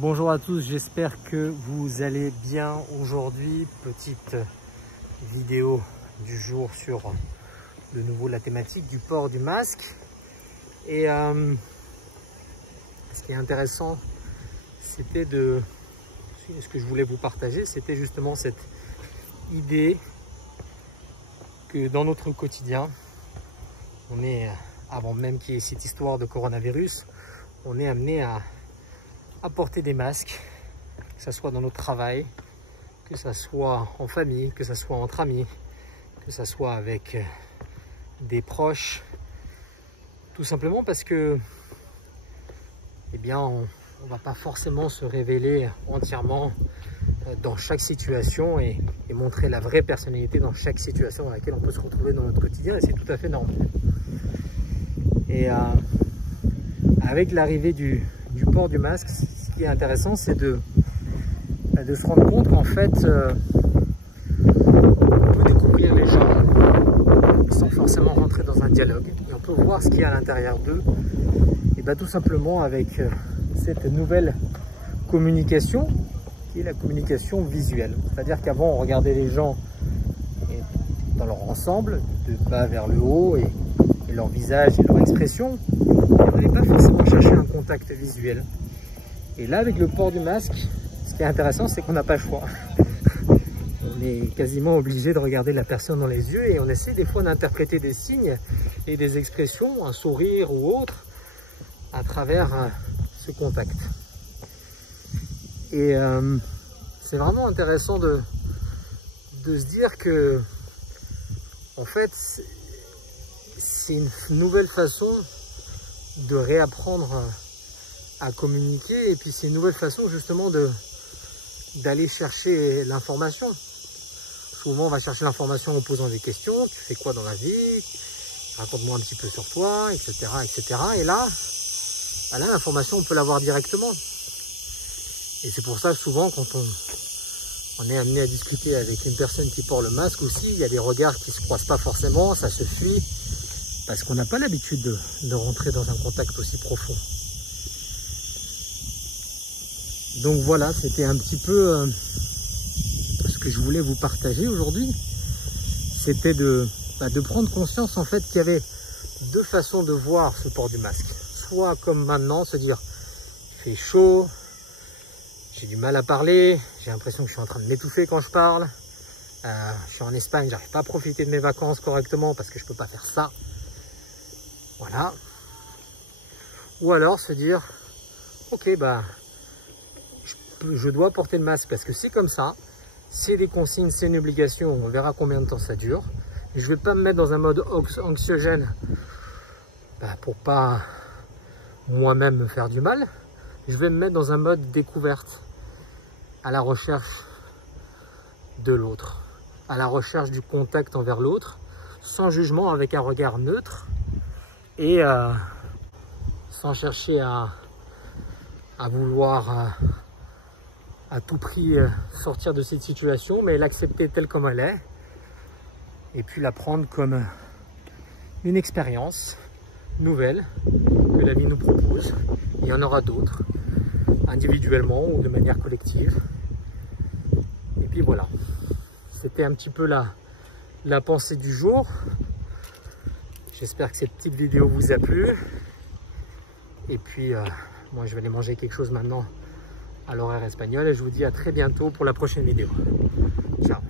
Bonjour à tous, j'espère que vous allez bien aujourd'hui. Petite vidéo du jour sur de nouveau la thématique du port du masque. Et ce qui est intéressant, c'était ce que je voulais vous partager, c'était justement cette idée que dans notre quotidien, on est, avant même qu'il y ait cette histoire de coronavirus, on est amené à porter des masques, que ce soit dans notre travail, que ce soit en famille, que ce soit entre amis, que ce soit avec des proches, tout simplement parce que eh bien, on ne va pas forcément se révéler entièrement dans chaque situation et montrer la vraie personnalité dans chaque situation dans laquelle on peut se retrouver dans notre quotidien, et c'est tout à fait normal. Et avec l'arrivée du port du masque, ce qui est intéressant, c'est de se rendre compte qu'en fait, on peut découvrir les gens sans forcément rentrer dans un dialogue, et on peut voir ce qu'il y a à l'intérieur d'eux, et bien tout simplement avec cette nouvelle communication, qui est la communication visuelle. C'est-à-dire qu'avant, on regardait les gens dans leur ensemble, de bas vers le haut, et leur visage et leur expression, on n'allait pas forcément chercher un contact visuel. Et là, avec le port du masque, ce qui est intéressant, c'est qu'on n'a pas le choix. On est quasiment obligé de regarder la personne dans les yeux et on essaie des fois d'interpréter des signes et des expressions, un sourire ou autre, à travers ce contact. Et c'est vraiment intéressant de se dire que, en fait, c'est une nouvelle façon de réapprendre à communiquer, et puis c'est une nouvelle façon justement d'aller chercher l'information. Souvent on va chercher l'information en posant des questions: tu fais quoi dans la vie, raconte-moi un petit peu sur toi, etc. etc. Et là, l'information on peut l'avoir directement. Et c'est pour ça que souvent quand on est amené à discuter avec une personne qui porte le masque aussi, il y a des regards qui ne se croisent pas forcément, ça se fuit, parce qu'on n'a pas l'habitude de rentrer dans un contact aussi profond. Donc voilà, c'était un petit peu ce que je voulais vous partager aujourd'hui. C'était de prendre conscience en fait qu'il y avait deux façons de voir ce port du masque. Soit comme maintenant, se dire il fait chaud, j'ai du mal à parler, j'ai l'impression que je suis en train de m'étouffer quand je parle, je suis en Espagne, j'arrive pas à profiter de mes vacances correctement parce que je peux pas faire ça. Voilà. Ou alors se dire ok, je dois porter le masque parce que c'est comme ça, c'est des consignes, c'est une obligation, on verra combien de temps ça dure. Je vais pas me mettre dans un mode anxiogène pour pas moi-même me faire du mal. Je vais me mettre dans un mode découverte, à la recherche de l'autre, à la recherche du contact envers l'autre, sans jugement, avec un regard neutre, et sans chercher à vouloir à tout prix sortir de cette situation, mais l'accepter telle comme elle est, et puis la prendre comme une expérience nouvelle que la vie nous propose. Il y en aura d'autres, individuellement ou de manière collective. Et puis voilà, c'était un petit peu la pensée du jour. J'espère que cette petite vidéo vous a plu. Et puis moi je vais aller manger quelque chose maintenant à l'horaire espagnol, et je vous dis à très bientôt pour la prochaine vidéo. Ciao.